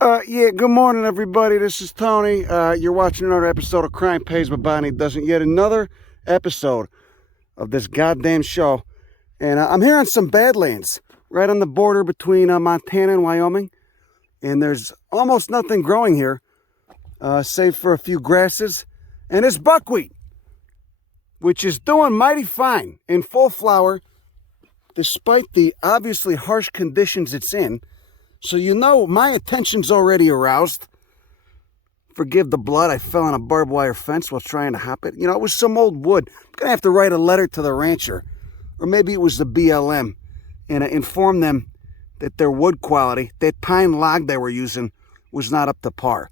Yeah, good morning, everybody. This is Tony. You're watching another episode of Crime Pays My Bonnie Doesn't. Yet another episode of this goddamn show. And I'm here on some Badlands, right on the border between Montana and Wyoming. And there's almost nothing growing here, save for a few grasses. And it's buckwheat, which is doing mighty fine, in full flower, despite the obviously harsh conditions it's in. So you know my attention's already aroused. Forgive the blood, I fell on a barbed wire fence while trying to hop it. You know, it was some old wood. I'm going to have to write a letter to the rancher. Or maybe it was the BLM. And inform them that their wood quality, that pine log they were using, was not up to par.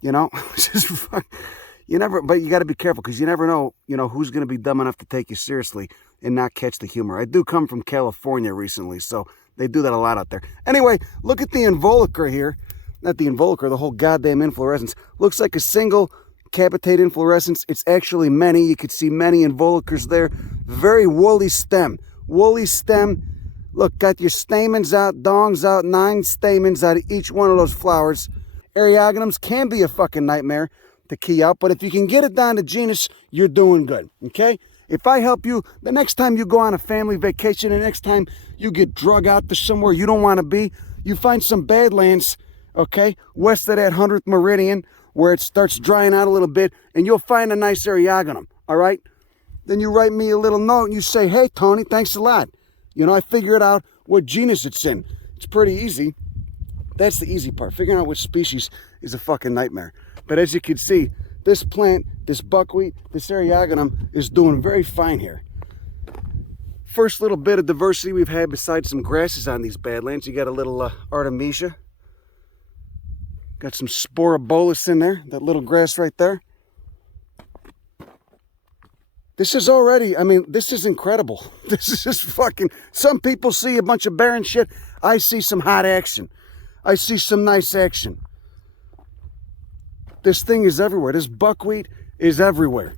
You know? But you got to be careful because you never know, who's going to be dumb enough to take you seriously and not catch the humor. I do come from California recently, so they do that a lot out there. Anyway, look at the involucre here. Not the involucre, the whole goddamn inflorescence. Looks like a single capitate inflorescence. It's actually many. You could see many involucres there. Very woolly stem. Woolly stem. Look, got your stamens out, dongs out, 9 stamens out of each one of those flowers. Eriogonums can be a fucking nightmare to key out, but if you can get it down to genus, you're doing good, okay? If I help you, the next time you go on a family vacation, the next time you get drug out to somewhere you don't want to be, you find some Badlands, okay, west of that 100th meridian, where it starts drying out a little bit, and you'll find a nice Eriogonum, all right? Then you write me a little note, and you say, hey, Tony, thanks a lot. I figured out what genus it's in. It's pretty easy. That's the easy part. Figuring out which species is a fucking nightmare. But as you can see, this plant, this buckwheat, this Eriogonum is doing very fine here. First little bit of diversity we've had besides some grasses on these Badlands. You got a little Artemisia. Got some Sporobolus in there, that little grass right there. This is already, this is incredible. This is just fucking, some people see a bunch of barren shit. I see some hot action. I see some nice action. This thing is everywhere. This buckwheat is everywhere.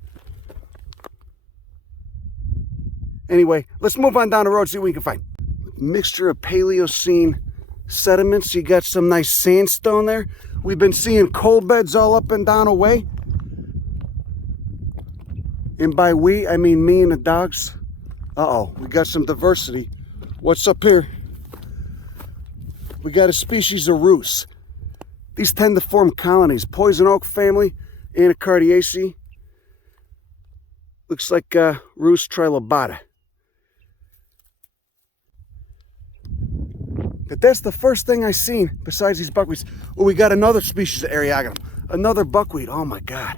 Anyway, let's move on down the road, see what we can find. Mixture of Paleocene sediments. You got some nice sandstone there. We've been seeing coal beds all up and down away. And by we, I mean me and the dogs. Uh-oh, we got some diversity. What's up here? We got a species of roost. These tend to form colonies. Poison oak family, Anacardiaceae. Looks like roost trilobata. But that's the first thing I seen besides these buckwheats. Oh, we got another species of Eriogonum. Another buckwheat. Oh my God.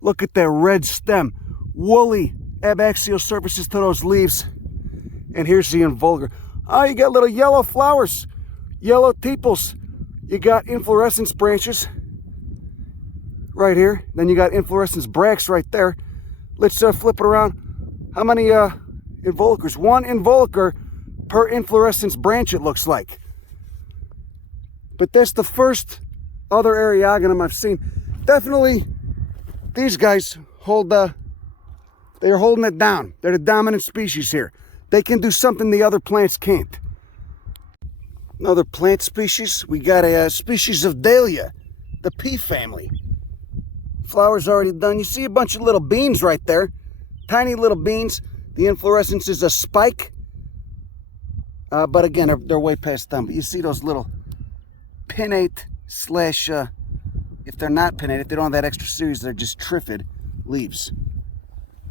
Look at that red stem. Woolly abaxial surfaces to those leaves. And here's the involucre. Oh, you got little yellow flowers. Yellow tepals. You got inflorescence branches right here. Then you got inflorescence bracts right there. Let's flip it around. How many involucres? 1 involucre per inflorescence branch, it looks like. But that's the first other Eriogonum I've seen. Definitely, these guys they're holding it down. They're the dominant species here. They can do something the other plants can't. Another plant species, we got a species of Dalea, the pea family. Flowers already done. You see a bunch of little beans right there. Tiny little beans. The inflorescence is a spike. But again, they're way past done. But you see those little pinnate slash, if they're not pinnated, they don't have that extra series, they're just triphid leaves.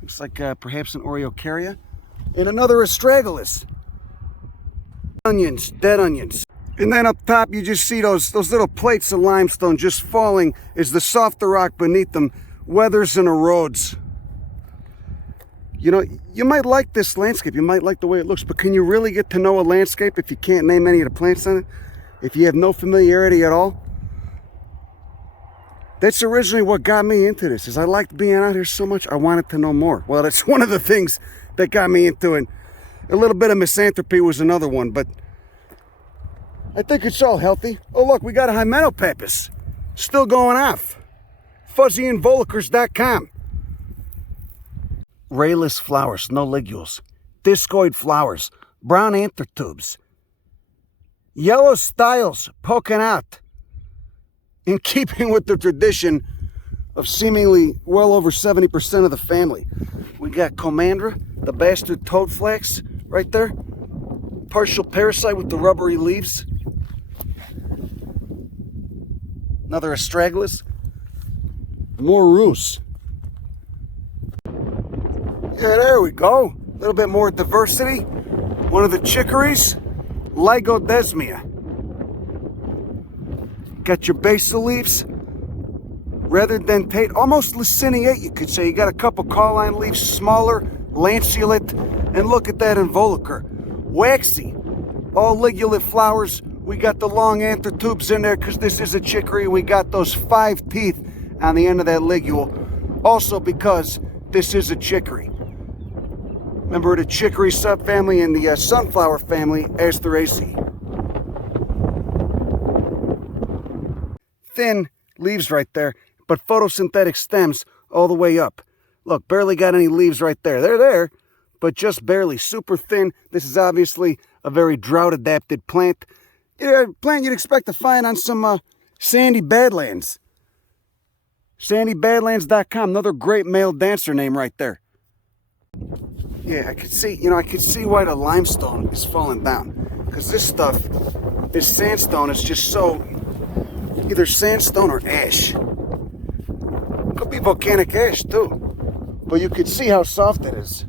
Looks like perhaps an Oriocaria. And another astragalus. Onions, dead onions. And then up top you just see those little plates of limestone just falling as the softer rock beneath them weathers and erodes. You might like this landscape, you might like the way it looks, but can you really get to know a landscape if you can't name any of the plants on it? If you have no familiarity at all? That's originally what got me into this, is I liked being out here so much, I wanted to know more. Well, that's one of the things that got me into it. A little bit of misanthropy was another one, but I think it's all healthy. Oh, look, we got a Hymenopappus still going off. Fuzzyinvolucres.com. Rayless flowers, no ligules. Discoid flowers, brown anther tubes. Yellow styles poking out. in keeping with the tradition of seemingly well over 70% of the family. We got Comandra, the bastard toadflax right there. Partial parasite with the rubbery leaves. Another astragalus. More rus. Yeah, there we go. A little bit more diversity. One of the chicories, Lygodesmia. Got your basal leaves, rather dentate, almost laciniate, you could say. You got a couple cauline leaves, smaller, lanceolate, and look at that involucre. Waxy, all ligulate flowers. We got the long anther tubes in there because this is a chicory. We got those 5 teeth on the end of that ligule, also because this is a chicory. Remember the chicory subfamily and the sunflower family, Asteraceae. Thin leaves right there, but photosynthetic stems all the way up. Look, barely got any leaves right there. They're there, but just barely, super thin. This is obviously a very drought-adapted plant. A plant you'd expect to find on some sandy badlands. SandyBadlands.com, another great male dancer name right there. Yeah, I could see why the limestone is falling down. Because this stuff, this sandstone is just so, either sandstone or ash. Could be volcanic ash too. But you could see how soft it is.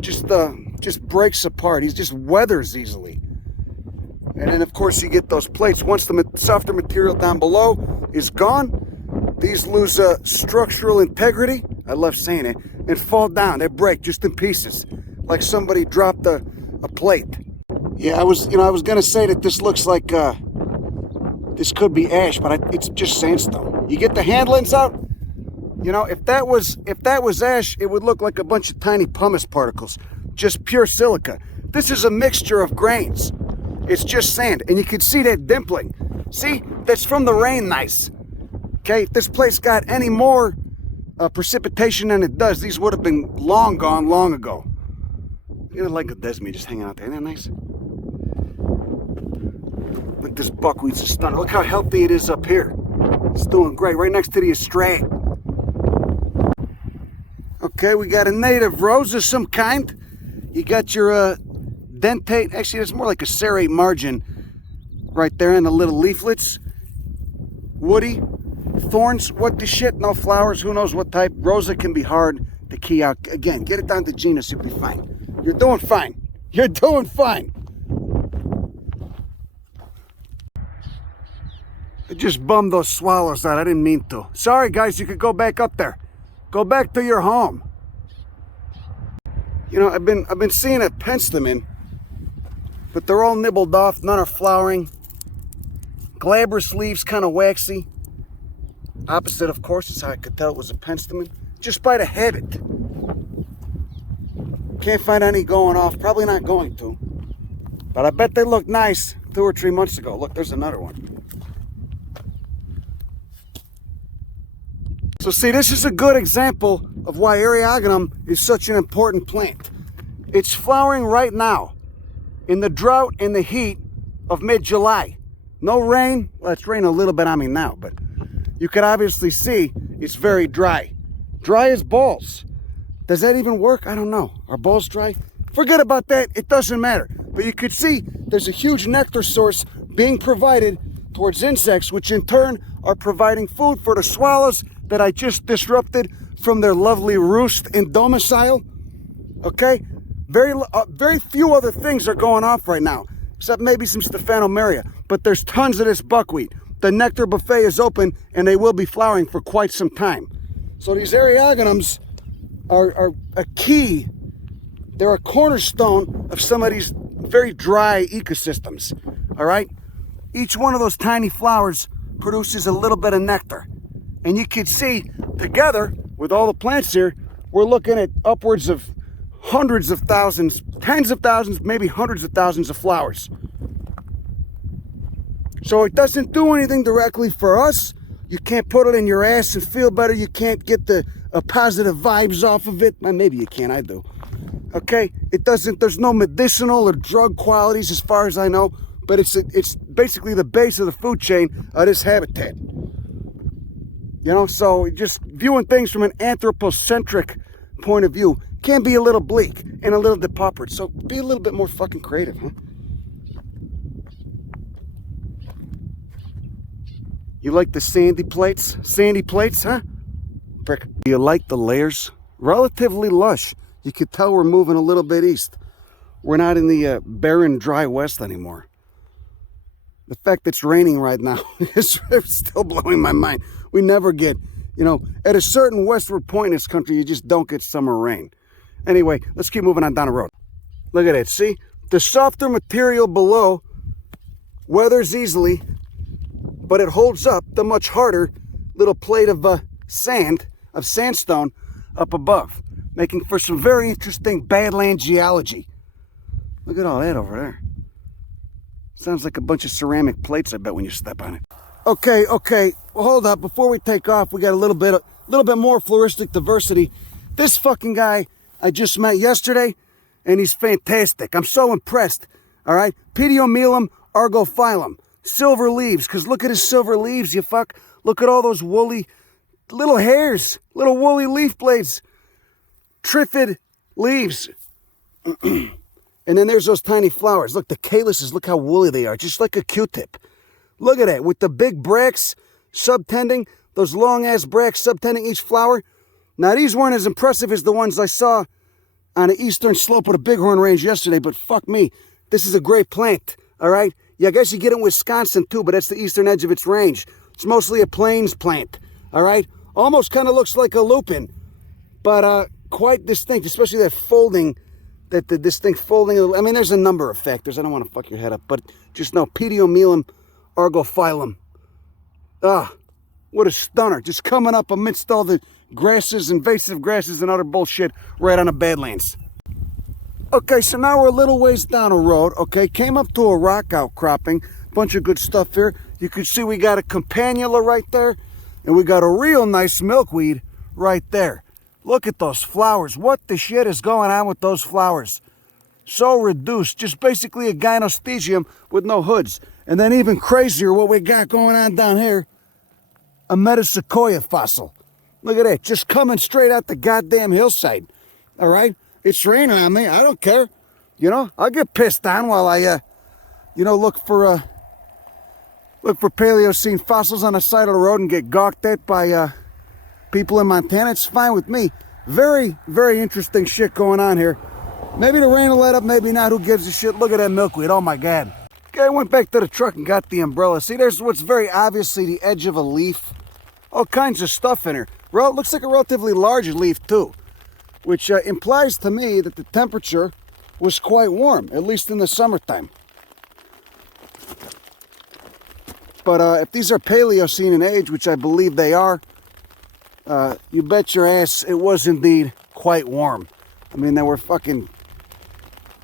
Just breaks apart. He just weathers easily. And then of course you get those plates. Once the softer material down below is gone, these lose structural integrity. I love saying it. And fall down. They break just in pieces, like somebody dropped a plate. Yeah, I was gonna say that this looks like this could be ash, but it's just sandstone. You get the handlings out. You know, if that was ash, it would look like a bunch of tiny pumice particles, just pure silica. This is a mixture of grains. It's just sand, and you can see that dimpling. See, that's from the rain. Nice. Okay, if this place got any more precipitation than it does, these would have been long gone long ago. You know, like a Desmia just hanging out there. Isn't that nice? Look, this buckwheat's a stunner. Look how healthy it is up here. It's doing great, right next to the estrade. Okay, we got a native Rosa of some kind. You got your dentate, actually it's more like a serrate margin right there in the little leaflets. Woody. Thorns, what the shit, no flowers, who knows what type. Rosa can be hard to key out. Again, get it down to genus, you'll be fine. You're doing fine. You're doing fine. I just bummed those swallows out. I didn't mean to. Sorry, guys, you could go back up there. Go back to your home. You know, I've been seeing a Penstemon, but they're all nibbled off. None are flowering. Glabrous leaves, kind of waxy. Opposite, of course, is how I could tell it was a Penstemon, just by the habit. Can't find any going off. Probably not going to. But I bet they looked nice 2 or 3 months ago. Look, there's another one. So see, this is a good example of why Eriogonum is such an important plant. It's flowering right now in the drought and the heat of mid-July. No rain. Well, it's raining a little bit on me now, but you can obviously see it's very dry. Dry as balls. Does that even work? I don't know. Are balls dry? Forget about that. It doesn't matter. But you could see there's a huge nectar source being provided towards insects, which in turn are providing food for the swallows that I just disrupted from their lovely roost and domicile. Okay? Very few other things are going off right now, except maybe some Stephanomeria. But there's tons of this buckwheat. The nectar buffet is open, and they will be flowering for quite some time. So these Eriogonums are a key. They're a cornerstone of some of these very dry ecosystems. All right? Each one of those tiny flowers produces a little bit of nectar. And you can see, together with all the plants here, we're looking at upwards of hundreds of thousands, tens of thousands, maybe hundreds of thousands of flowers. So it doesn't do anything directly for us. You can't put it in your ass and feel better. You can't get the positive vibes off of it. Well, maybe you can, I do. Okay? It doesn't, there's no medicinal or drug qualities as far as I know. but it's basically the base of the food chain of this habitat. You know, so just viewing things from an anthropocentric point of view can be a little bleak and a little depauperate. So be a little bit more fucking creative, huh? You like the sandy plates? Sandy plates, huh? Prick. Do you like the layers? Relatively lush. You could tell we're moving a little bit east. We're not in the barren, dry west anymore. The fact that it's raining right now is still blowing my mind. We never get, you know, at a certain westward point in this country, you just don't get summer rain. Anyway, let's keep moving on down the road. Look at it, see? The softer material below weathers easily, but it holds up the much harder little plate of sandstone up above, making for some very interesting Badlands geology. Look at all that over there. Sounds like a bunch of ceramic plates, I bet, when you step on it. Okay, well, hold up. Before we take off, we got a little bit more floristic diversity. This fucking guy I just met yesterday, and he's fantastic. I'm so impressed, all right? Pediomelum argophyllum. Silver leaves, because look at his silver leaves, you fuck. Look at all those woolly little hairs, little woolly leaf blades. Triphid leaves. And then there's those tiny flowers. Look, the calyces, look how woolly they are, just like a Q-tip. Look at that, with the big bracts subtending, those long-ass bracts subtending each flower. Now, these weren't as impressive as the ones I saw on the eastern slope of the Bighorn Range yesterday, but fuck me, this is a great plant, all right? Yeah, I guess you get it in Wisconsin too, but that's the eastern edge of its range. It's mostly a plains plant, all right? Almost kind of looks like a lupin, but quite distinct, especially that folding, that the distinct folding. I mean, there's a number of factors. I don't want to fuck your head up, but just know, Pediomelum argophyllum. Ah, what a stunner. Just coming up amidst all the grasses, invasive grasses and other bullshit right on the Badlands. Okay, so now we're a little ways down the road, okay? Came up to a rock outcropping. Bunch of good stuff here. You can see we got a campanula right there, and we got a real nice milkweed right there. Look at those flowers. What the shit is going on with those flowers? So reduced. Just basically a gynostegium with no hoods. And then even crazier, what we got going on down here, a metasequoia fossil. Look at that. Just coming straight out the goddamn hillside. All right? It's raining on me. I don't care. You know, I'll get pissed on while I, look for Paleocene fossils on the side of the road and get gawked at by people in Montana. It's fine with me. Very, very interesting shit going on here. Maybe the rain will let up, maybe not. Who gives a shit? Look at that milkweed. Oh my God. Okay, I went back to the truck and got the umbrella. See, there's what's very obviously the edge of a leaf. All kinds of stuff in here. Looks like a relatively large leaf too, which implies to me that the temperature was quite warm, at least in the summertime. But if these are Paleocene in age, which I believe they are, you bet your ass it was indeed quite warm. I mean, they were fucking...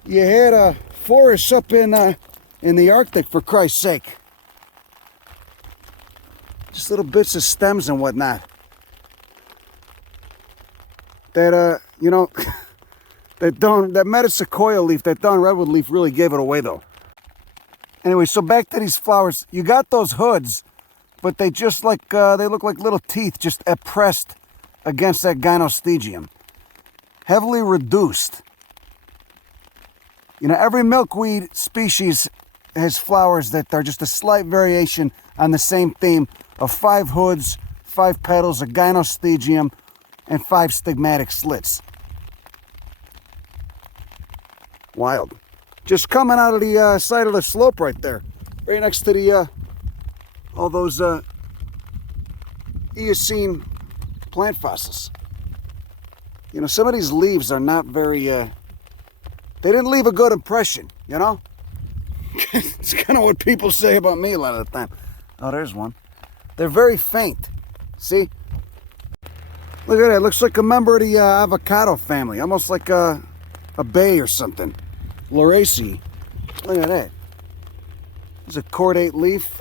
You had forests up in the Arctic, for Christ's sake. Just little bits of stems and whatnot. That, that metasequoia leaf, that dawn redwood leaf really gave it away, though. Anyway, so back to these flowers. You got those hoods, but they just like, they look like little teeth just pressed against that gynostegium. Heavily reduced. You know, every milkweed species has flowers that are just a slight variation on the same theme of 5 hoods, 5 petals, a gynostegium, and 5 stigmatic slits. Wild. Just coming out of the side of the slope right there. Right next to the, all those Eocene plant fossils. You know, some of these leaves are not very, they didn't leave a good impression, you know? It's kind of what people say about me a lot of the time. Oh, there's one. They're very faint. See? Look at that. It looks like a member of the avocado family. Almost like a bay or something. Lauraceae. Look at that. There's a cordate leaf.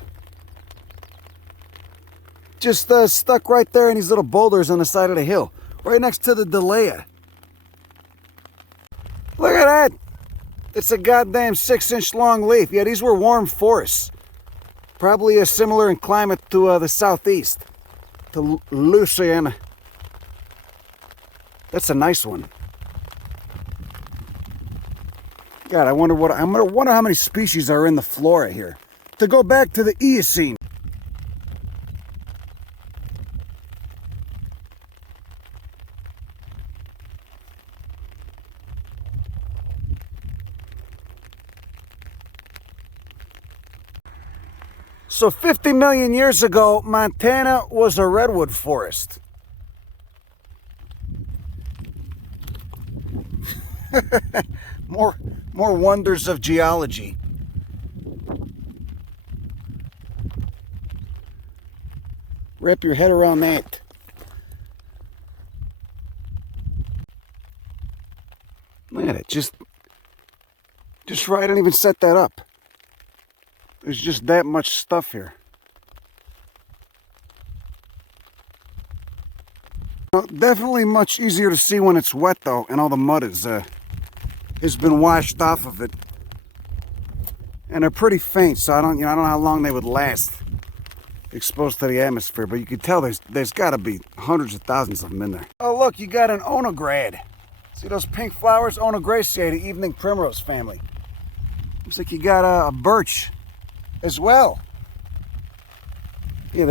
Just stuck right there in these little boulders on the side of the hill. Right next to the Dalea. Look at that. It's a goddamn 6-inch long leaf. Yeah, these were warm forests. Probably similar in climate to the southeast, to Louisiana. That's a nice one. God, I wonder how many species are in the flora here. To go back to the Eocene. So 50 million years ago, Montana was a redwood forest. More wonders of geology. Wrap your head around that. Look at it, just right. I didn't even set that up. There's just that much stuff here. Definitely much easier to see when it's wet though, and all the mud has been washed off of it. And they're pretty faint, so I don't know how long they would last exposed to the atmosphere, but you can tell there's got to be hundreds of thousands of them in there. Oh look, you got an onograd. See those pink flowers? Onograceae, the evening primrose family. Looks like you got a birch as well. Yeah,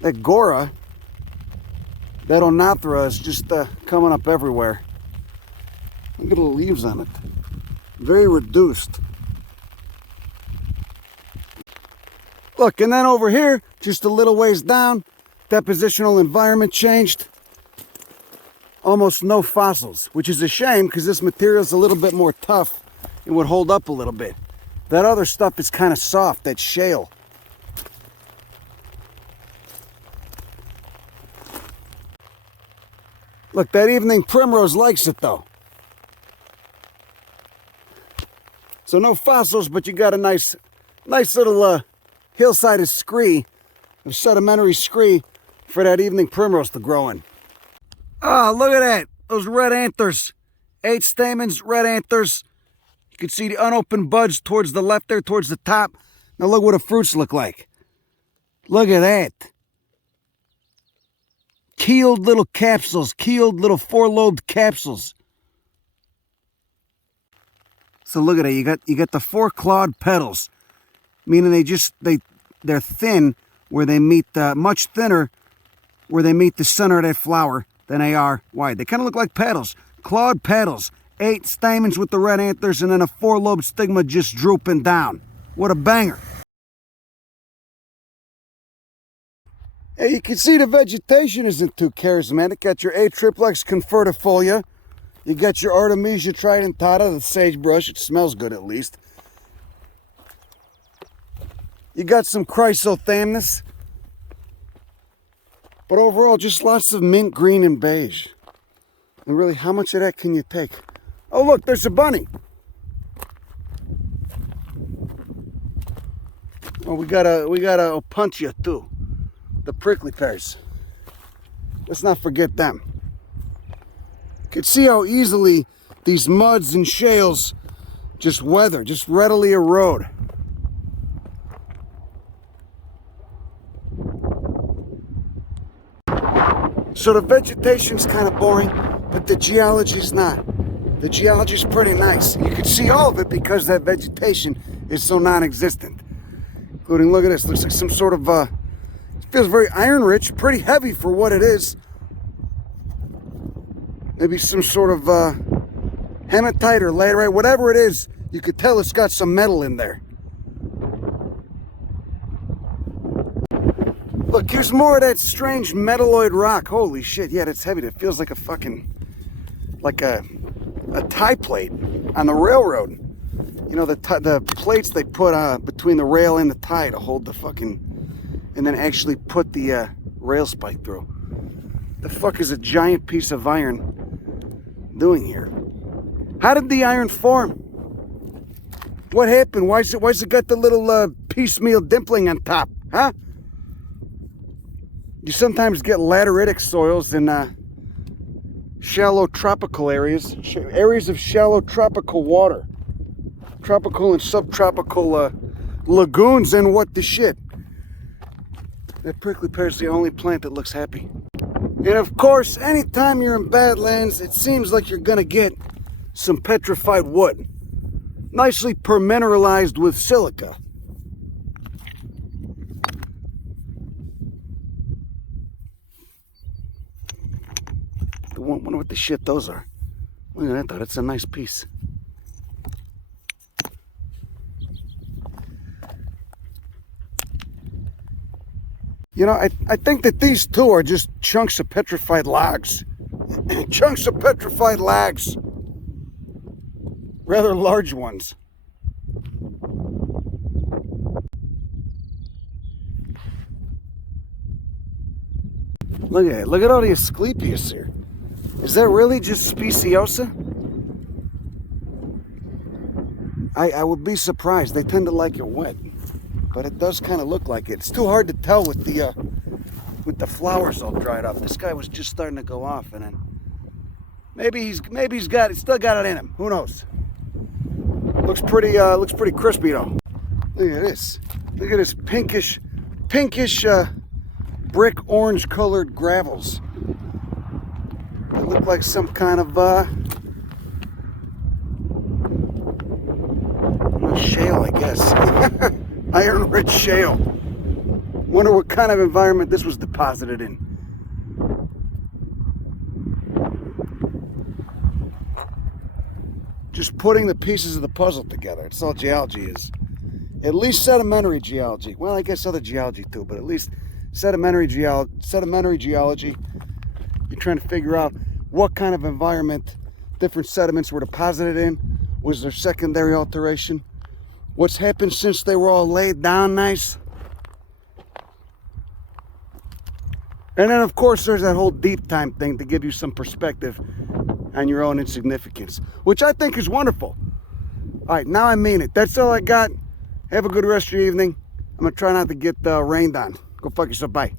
that Gora, that Onothera is just coming up everywhere. Look at the leaves on it. Very reduced. Look, and then over here, just a little ways down, depositional environment changed. Almost no fossils, which is a shame because this material is a little bit more tough and would hold up a little bit. That other stuff is kind of soft, that shale. Look, that evening primrose likes it though. So no fossils, but you got a nice little hillside of scree, of sedimentary scree for that evening primrose to grow in. Ah, look at that, those red anthers. 8 stamens, red anthers. You can see the unopened buds towards the left there, towards the top. Now look what the fruits look like. Look at that. Keeled little capsules, keeled little 4-lobed capsules. So look at it, you got the 4 clawed petals, meaning they're thin where they meet much thinner where they meet the center of that flower than they are wide. They kind of look like petals, clawed petals. 8 stamens with the red anthers and then a 4-lobed stigma just drooping down. What a banger. Hey, you can see the vegetation isn't too charismatic. Got your Atriplex convertifolia. You got your Artemisia tridentata, the sagebrush. It smells good at least. You got some Chrysothamnus. But overall, just lots of mint green and beige. And really, how much of that can you take? Oh look, there's a bunny. Oh, we got a Opuntia too. The prickly pears. Let's not forget them. You can see how easily these muds and shales just weather, just readily erode. So the vegetation's kind of boring, but the geology's not. The geology's pretty nice. You can see all of it because that vegetation is so non-existent. Including, look at this, looks like some sort of, it feels very iron rich, pretty heavy for what it is. Maybe some sort of hematite or laterite, whatever it is, you could tell it's got some metal in there. Look, here's more of that strange metalloid rock. Holy shit, yeah, that's heavy. That feels like a fucking, like a tie plate on the railroad. You know, the plates they put between the rail and the tie to hold the fucking, and then actually put the rail spike through. The fuck is a giant piece of iron doing here? How did the iron form? What happened? Why's it got the little piecemeal dimpling on top? Huh? You sometimes get lateritic soils and shallow tropical areas, areas of shallow tropical water, tropical and subtropical lagoons, and what the shit. That prickly pear is the only plant that looks happy. And of course, anytime you're in Badlands, it seems like you're gonna get some petrified wood, nicely permineralized with silica. I wonder what the shit those are. Look at that though, that's a nice piece. You know, I think that these two are just chunks of petrified logs. Chunks of petrified logs. Rather large ones. Look at it. Look at all the Asclepias here. Is that really just speciosa? I would be surprised. They tend to like it wet. But it does kind of look like it. It's too hard to tell with the flowers all dried up. This guy was just starting to go off, and then maybe he's still got it in him. Who knows? Looks pretty crispy though. Look at this. Look at this pinkish brick orange colored gravels. They look like some kind of shale, I guess. Iron-rich shale. Wonder what kind of environment this was deposited in. Just putting the pieces of the puzzle together. It's all geology is. At least sedimentary geology. Well, I guess other geology too, but at least sedimentary geology. You're trying to figure out what kind of environment different sediments were deposited in. Was there secondary alteration? What's happened since they were all laid down nice? And then, of course, there's that whole deep time thing to give you some perspective on your own insignificance, which I think is wonderful. All right, now I mean it. That's all I got. Have a good rest of your evening. I'm going to try not to get rained on. Go fuck yourself. Bye.